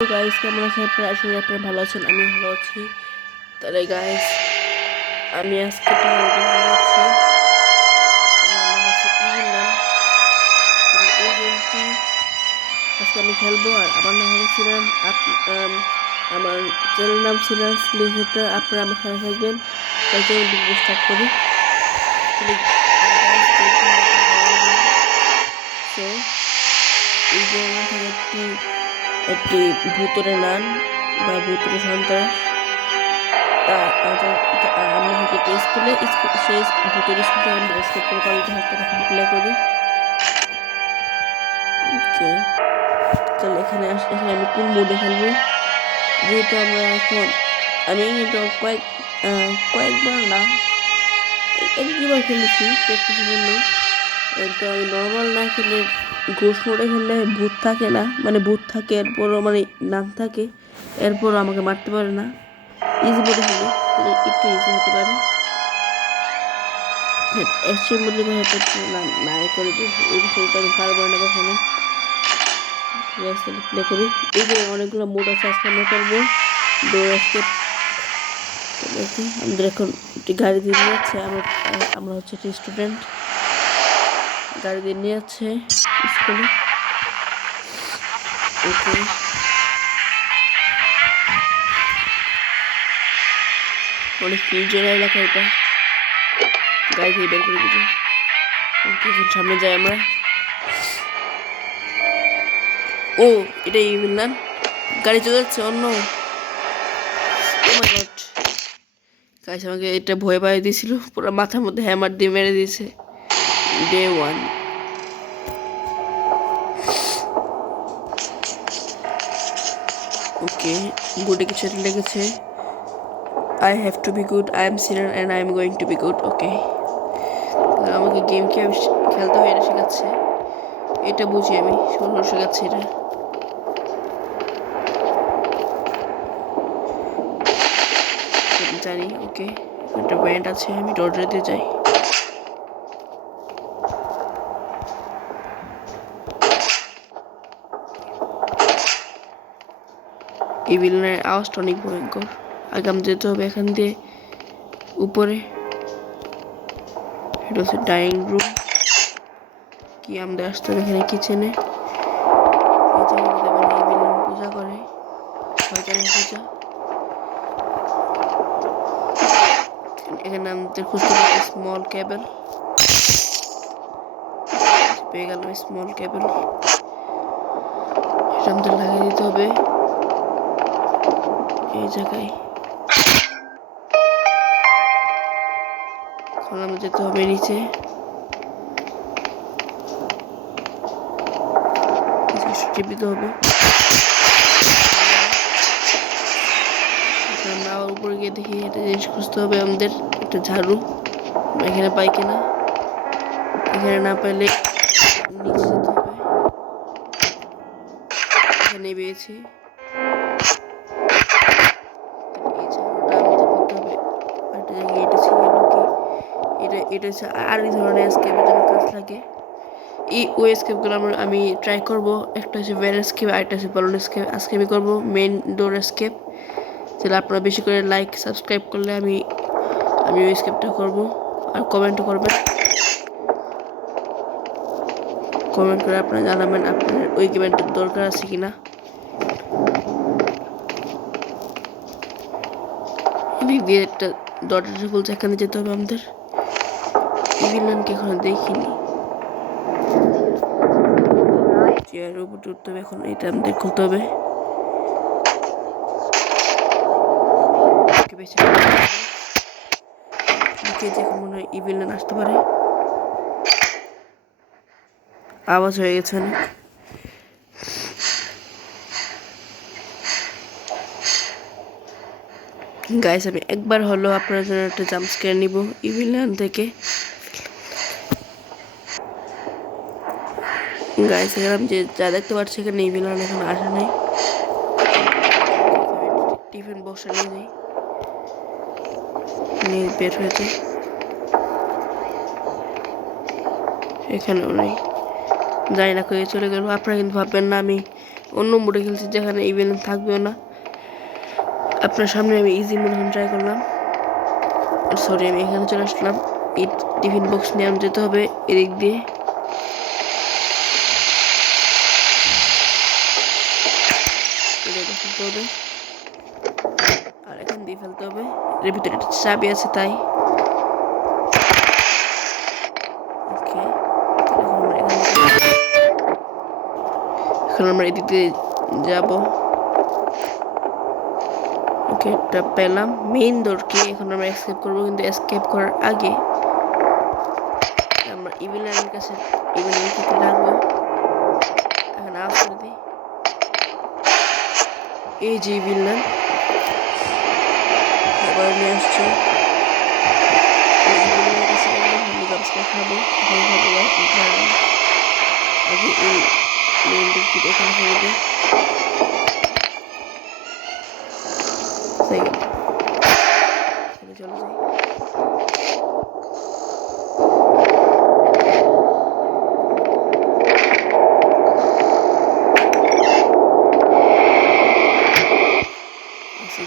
Guys কেমন আছেন আপনারা? আশা করি আপনারা ভালো আছেন, আমি ভালো আছি। তাহলে গাইস আমি আজকে একটা গেম খেলাচ্ছি, আমার নাম হচ্ছে ইভিল নাম। তাহলে এই গেমটি আজকে আমি খেলবো। আর আমার নাম হলো সিনান, আমার চ্যানেল নাম সিনান লিজেটা। আপনারা আমার সাথে থাকবেন। তাই চলুন ভিডিও স্টার্ট করি। তাহলে গাইস গেমটি হলো একটা হরর গেম। সো এই গেমের থেকে একটি ভূতের নান বা ভূতের সন্ত্রাস। আমরা থেকে স্কুলে সেই ভূতের স্কুলটা আমরা স্কেপ করে পালিয়ে থাকতে প্লে করি। ওকে, তাহলে এখানে আমি কোন মোডে খেলবো? যেহেতু আমি কিন্তু কয়েকবার না, এক দুবার খেলেছি প্র্যাকটিসের জন্য। তো আমি নর্মাল না খেলে ঘোষ মোডে খেললে ভূত থাকে না, মানে ভূত থাকে এরপরও মানে নাম থাকে, এরপরও আমাকে মারতে পারে না। ইজি মোডে খেলে তাহলে একটু ইজি হতে পারে। এক্সট্রিম মোডে হয়তো না করে দিই, এই বিষয়টা আমি পারবো না কখনো। ঠিক আছে, তাহলে প্লে করি। এই যে অনেকগুলো মোড আছে, আজকে আমরা করবো ডোর এস্কেপ। দেখি আমাদের এখন একটি গাড়ি দিয়ে নিয়ে যাচ্ছে, আমরা হচ্ছে একটি স্টুডেন্ট, গাড়ি দিয়ে নিয়ে যাচ্ছে স্কুলে। ওকে, অনেক নির্জন এলাকা এটা, গাড়ি থেকে বের করে দিবে। সামনে যাই আমরা। ও, এটা ইভিল নান, গাড়ি চলে যাচ্ছে অন্য। ও মাই গড, গাইস আমাকে এটা ভয় পাইয়ে দিয়েছিল, পুরো মাথার মধ্যে হ্যামার দিয়ে মেরে দিয়েছে। ডে 1। ওকে, বোর্ডে কিছু একটা লেগেছে, I have to be good, I am sinner and I am going to be good. Okay, আমাকে গেম কীভাবে খেলতে হয় এটা শেখাচ্ছে, এটা বুঝি আমি, সরু শেখাচ্ছে এটা। জানি। ওকে, একটা ব্যান্ড আছে, আমি দরজাতে যাই। এই বিলনের আওয়াজটা অনেক ভয়ঙ্কর। আগাম যেতে হবে এখান দিয়ে উপরে। এটা হচ্ছে ডাইনিং রুম। কি আমাদের আসতে হবে এখানে কিচেনে। এই যে এই বিলন পূজা করে, শয়তানের পূজা। এখানে আমাদের খুঁজতে হবে স্মল কেবল। পেয়ে গেল স্মল কেবল, এটা আমাদের লাগিয়ে দিতে হবে এই জায়গায়। এখন আমাদের যেতে হবে নিচে, টিপিতে হবে। আমরা আবার উপরে গিয়ে দেখি একটা জিনিস খুঁজতে হবে আমাদের, একটা ঝাড়ু। এখানে পাই কিনা, এখানে না পাইলে নিচে যেতে হবে। এখানে পেয়েছি, এই ঝাড়ুটা আমাদের করতে হবে। একটা জায়গায় এটা ছিল কি, এটা হচ্ছে আর এই ধরনের স্কেপের জন্য কাজ লাগে। এই ওই স্কেপগুলো আমি ট্রাই করব। একটা হচ্ছে ভ্যান স্কেপ, আর একটা হচ্ছে বালুন স্কেপ। আজকে আমি করবো মেইন ডোর স্কেপ। তাহলে আপনারা বেশি করে লাইক সাবস্ক্রাইব করলে আমি ওই স্কেপটা করবো। আর কমেন্টও করবেন, কমেন্ট করে আপনারা জানাবেন আপনাদের ওই গেমের দরকার আছে কিনা। এদিক দিয়ে একটা দরজা খুলছে, এখানে যেতে হবে আমাদের। ইভিলানকে এখনো দেখিনি, চেয়ারের উপর উঠতে হবে এখন, এটা আমাদের খুলতে হবে। এখন মনে হয় ইভিলান আসতে পারে, আওয়াজ হয়ে গেছে অনেক। গাইস আমি একবার হলো আপনার জন্য একটা জাম্প স্কেয়ার নিব ইভিলান থেকে। গাইস এখানে যে যা দেখতে পাচ্ছি, এখানে ইভিলান এখন আসে নাই। টিফিন বক্সটা নিয়ে যাই, নিয়ে বের হয়েছে, এখানেও নেই, জানি না কয়ে চলে গেল। আপনারা কিন্তু ভাববেন না আমি অন্য মোডে খেলছি যেখানে এই ভিলেন থাকবেও না। আপনার সামনে আমি ইজি মোড এখন ট্রাই করলাম। সরি, আমি এখানে চলে আসলাম। এই টিফিন বক্স নিয়ে আমি যেতে হবে এদিক দিয়ে। ফেলতে হবে আর এখান দিয়ে ফেলতে হবে। এর ভিতরে একটা চাবি আছে তাই। ওকে, এখন আমরা এদিক দিয়ে যাবো। ওকে, এটা পেলাম মেইন ডোরকে। এখন আমরা এসকেপ করবো, কিন্তু এসকেপ করার আগে আমরা ইভিলের কাছে ইভিলের ক্ষেত্রে রাখবো। এখন আওয়াজ করে দিই, এই যে ইভিলেন আবার নিয়ে আসছে। ইভিলের কাছে আমি গাছটা খাবো, আগে এই মেইন ডোরটি এখানে ফেলে দিই। চলে যাই।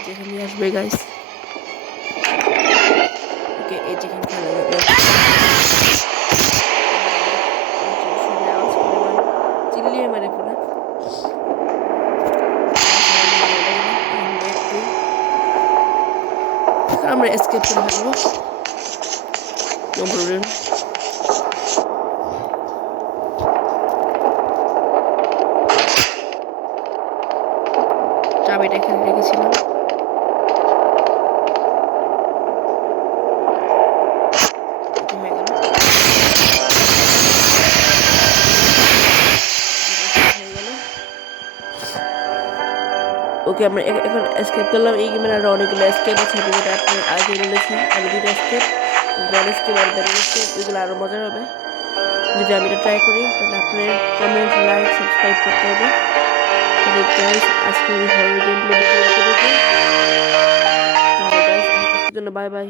যেখানে আসবে গাইস, ওকে এই যেখানে খেলা যাবে চিল্লিয়ে মারে পুরো। আমরা এসকেপ করে ফেলবো। চাবিটা এখানে রেখেছিলাম। ওকে, আমরা এখন এসকেপ করলাম। এই গেমের আরো অনেকগুলো এসকেপ আছে, যেটা আপনি আগে বলেছি। আমি দুটো এসকেপ, ওয়ান এসকেপ আর ব্যারেল এসকেপ, ওইগুলো আরো মজার হবে। যদি আমি এটা ট্রাই করি তাহলে আপনার কমেন্ট, লাইক, সাবস্ক্রাইব করতে হবে। তাহলে গাইস আজকের এই হরর গেমগুলো দেখতে দেখতে তাহলে গাইস আজকের জন্য বাই বাই।